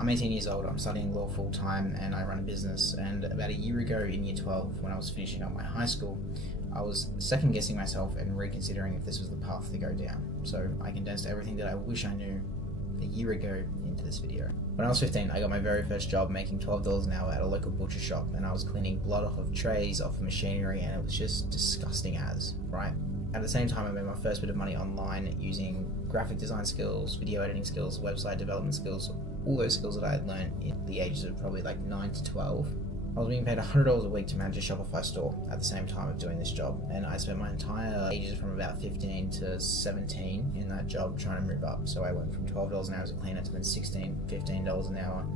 I'm 18 years old, I'm studying law full time, and I run a business. And about a year ago in year 12, when I was finishing up my high school, I was second guessing myself and reconsidering if this was the path to go down. So I condensed everything that I wish I knew a year ago into this video. When I was 15, I got my very first job making $12 an hour at a local butcher shop, and I was cleaning blood off of trays, off of machinery, and it was just disgusting as, right? At the same time, I made my first bit of money online using graphic design skills, video editing skills, website development skills, all those skills that I had learned in the ages of probably like 9 to 12. I was being paid $100 a week to manage a Shopify store at the same time of doing this job, and I spent my entire ages from about 15 to 17 in that job trying to move up. So I went from $12 an hour as a cleaner to then $16, $15 an hour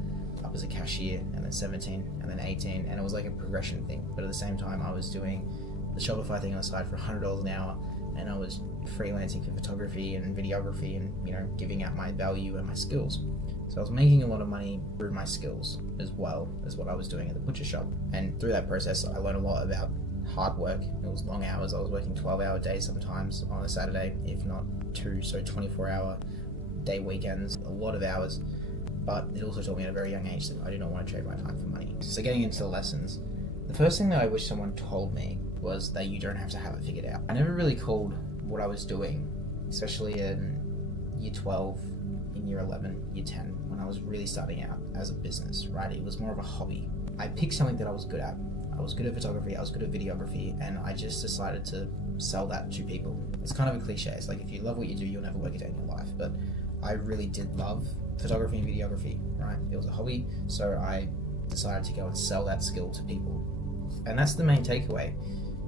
up as a cashier, and then 17, and then 18, and it was like a progression thing. But at the same time, I was doing the Shopify thing on the side for $100 an hour, and I was freelancing for photography and videography and, giving out my value and my skills. So I was making a lot of money through my skills as well as what I was doing at the butcher shop. And through that process, I learned a lot about hard work. It was long hours. I was working 12-hour days sometimes on a Saturday, if not 2, so 24-hour day weekends, a lot of hours. But it also taught me at a very young age that I did not want to trade my time for money. So getting into the lessons, the first thing that I wish someone told me was that you don't have to have it figured out. I never really called what I was doing, especially in year 12, in year 11, year 10, when I was really starting out as a business, right? It was more of a hobby. I picked something that I was good at. I was good at photography, I was good at videography, and I just decided to sell that to people. It's kind of a cliche. It's like, if you love what you do, you'll never work a day in your life. But I really did love photography and videography, right? It was a hobby, so I decided to go and sell that skill to people. And that's the main takeaway.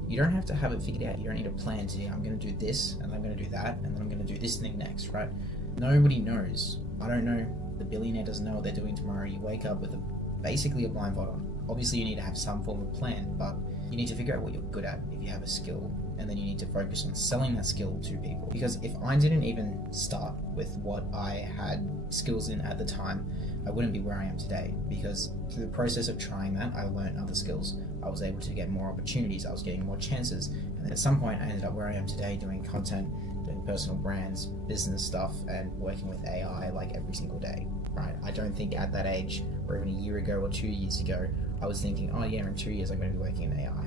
You don't have to have it figured out. You don't need a plan to, I'm going to do this, and I'm going to do that, and then I'm going to do this thing next, right? Nobody knows. I don't know. The billionaire doesn't know what they're doing tomorrow. You wake up with basically a blindfold on. Obviously, you need to have some form of plan, but you need to figure out what you're good at if you have a skill, and then you need to focus on selling that skill to people. Because if I didn't even start with what I had skills in at the time, I wouldn't be where I am today. Because through the process of trying that, I learned other skills. I was able to get more opportunities. I was getting more chances. And at some point, I ended up where I am today, doing content, doing personal brands, business stuff, and working with AI like every single day, right? I don't think at that age, or even a year ago or 2 years ago, I was thinking, oh yeah, in 2 years I'm going to be working in AI.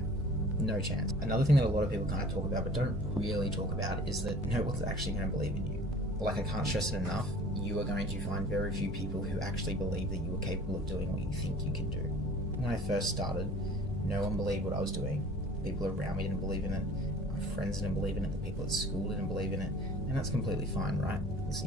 No chance. Another thing that a lot of people kind of talk about but don't really talk about is that no one's actually going to believe in you. Like, I can't stress it enough, you are going to find very few people who actually believe that you are capable of doing what you think you can do. When I first started, no one believed what I was doing. People around me didn't believe in it. My friends didn't believe in it. The people at school didn't believe in it. And that's completely fine, right? It's,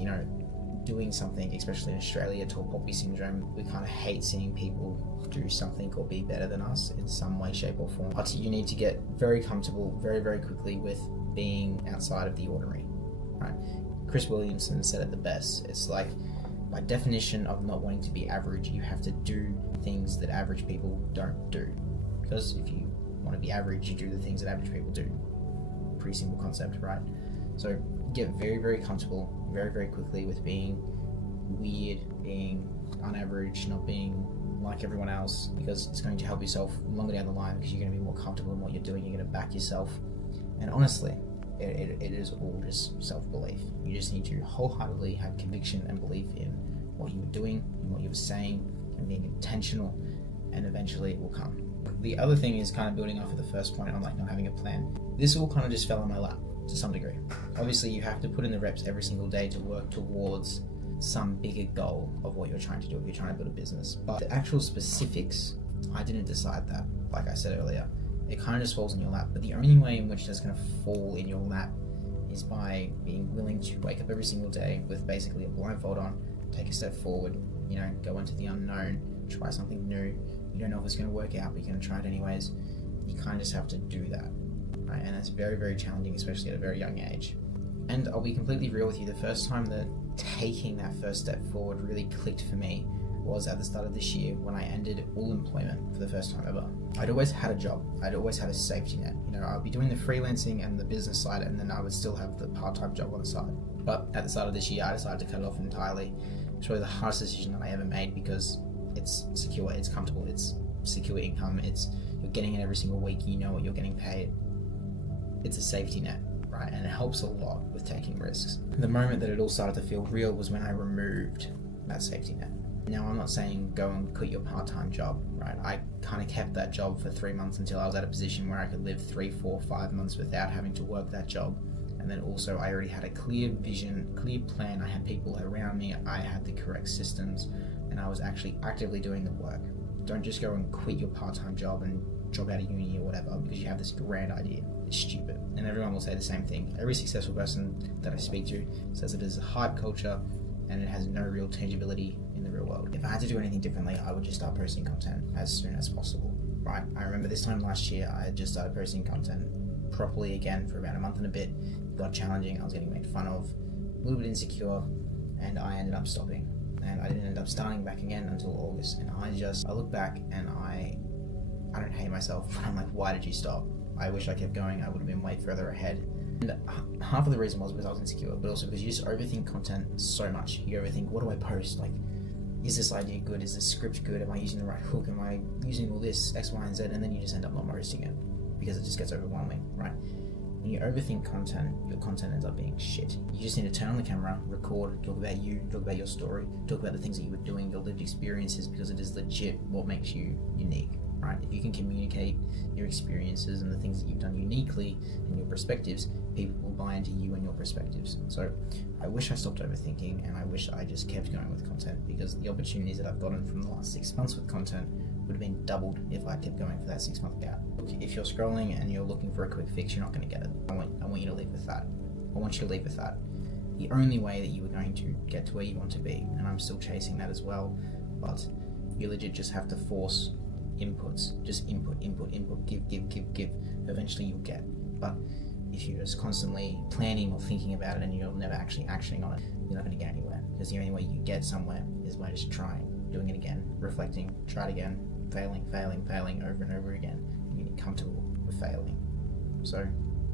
doing something, especially in Australia, tall poppy syndrome, we kind of hate seeing people do something or be better than us in some way, shape or form. But you need to get very comfortable very, very quickly with being outside of the ordinary, right? Chris Williamson said it the best. It's like, by definition of not wanting to be average, you have to do things that average people don't do. Because if you want to be average, you do the things that average people do. Pretty simple concept, right? So get very, very comfortable very, very quickly with being weird, being unaverage, not being like everyone else, because it's going to help yourself longer down the line, because you're going to be more comfortable in what you're doing. You're going to back yourself. And honestly, it is all just self-belief. You just need to wholeheartedly have conviction and belief in what you were doing and what you were saying, and being intentional, and eventually it will come. The other thing is kind of building off of the first point on like not having a plan. This all kind of just fell in my lap to some degree. Obviously, you have to put in the reps every single day to work towards some bigger goal of what you're trying to do if you're trying to build a business. But the actual specifics, I didn't decide that. Like I said earlier, it kind of just falls in your lap. But the only way in which that's going to fall in your lap is by being willing to wake up every single day with basically a blindfold on, take a step forward, go into the unknown, try something new. You don't know if it's going to work out, but you're going to try it anyways. You kind of just have to do that, right? And that's very, very challenging, especially at a very young age. And I'll be completely real with you, the first time that taking that first step forward really clicked for me was at the start of this year, when I ended all employment for the first time ever. I'd always had a job. I'd always had a safety net. I'd be doing the freelancing and the business side, and then I would still have the part-time job on the side. But at the start of this year, I decided to cut it off entirely. It's really the hardest decision that I ever made, because it's secure, it's comfortable, it's secure income, you're getting it every single week, you know what you're getting paid. It's a safety net, right? And it helps a lot with taking risks. The moment that it all started to feel real was when I removed that safety net. Now, I'm not saying go and quit your part-time job, right? I kind of kept that job for 3 months until I was at a position where I could live 3, 4, 5 months without having to work that job. And then also I already had a clear vision, clear plan. I had people around me, I had the correct systems, and I was actually actively doing the work. Don't just go and quit your part-time job and drop out of uni or whatever because you have this grand idea. It's stupid. And everyone will say the same thing. Every successful person that I speak to says it is a hype culture and it has no real tangibility in the real world. If I had to do anything differently, I would just start posting content as soon as possible, right? I remember this time last year, I had just started posting content properly again for about a month and a bit. It got challenging, I was getting made fun of, a little bit insecure, and I ended up stopping. And I didn't end up starting back again until August. And I look back and I don't hate myself, but I'm like, why did you stop? I wish I kept going, I would have been way further ahead. And half of the reason was because I was insecure, but also because you just overthink content so much. You overthink, what do I post? Like, is this idea good? Is this script good? Am I using the right hook? Am I using all this X, Y, and Z? And then you just end up not posting it because it just gets overwhelming, right? When you overthink content, your content ends up being shit. You just need to turn on the camera, record, talk about you, talk about your story, talk about the things that you were doing, your lived experiences, because it is legit what makes you unique, right? If you can communicate your experiences and the things that you've done uniquely and your perspectives, people will buy into you and your perspectives. So I wish I stopped overthinking, and I wish I just kept going with content, because the opportunities that I've gotten from the last 6 months with content would have been doubled if I kept going for that 6 month gap. If you're scrolling and you're looking for a quick fix, you're not going to get it. I want you to leave with that. I want you to leave with that. The only way that you are going to get to where you want to be, and I'm still chasing that as well, but you legit just have to force inputs. Just input, give. Eventually you'll get. But if you're just constantly planning or thinking about it and you're never actually actioning on it, you're not going to get anywhere. Because the only way you get somewhere is by just trying, doing it again, reflecting, try it again, failing over and over again. You get comfortable with failing. So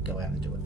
go out and do it.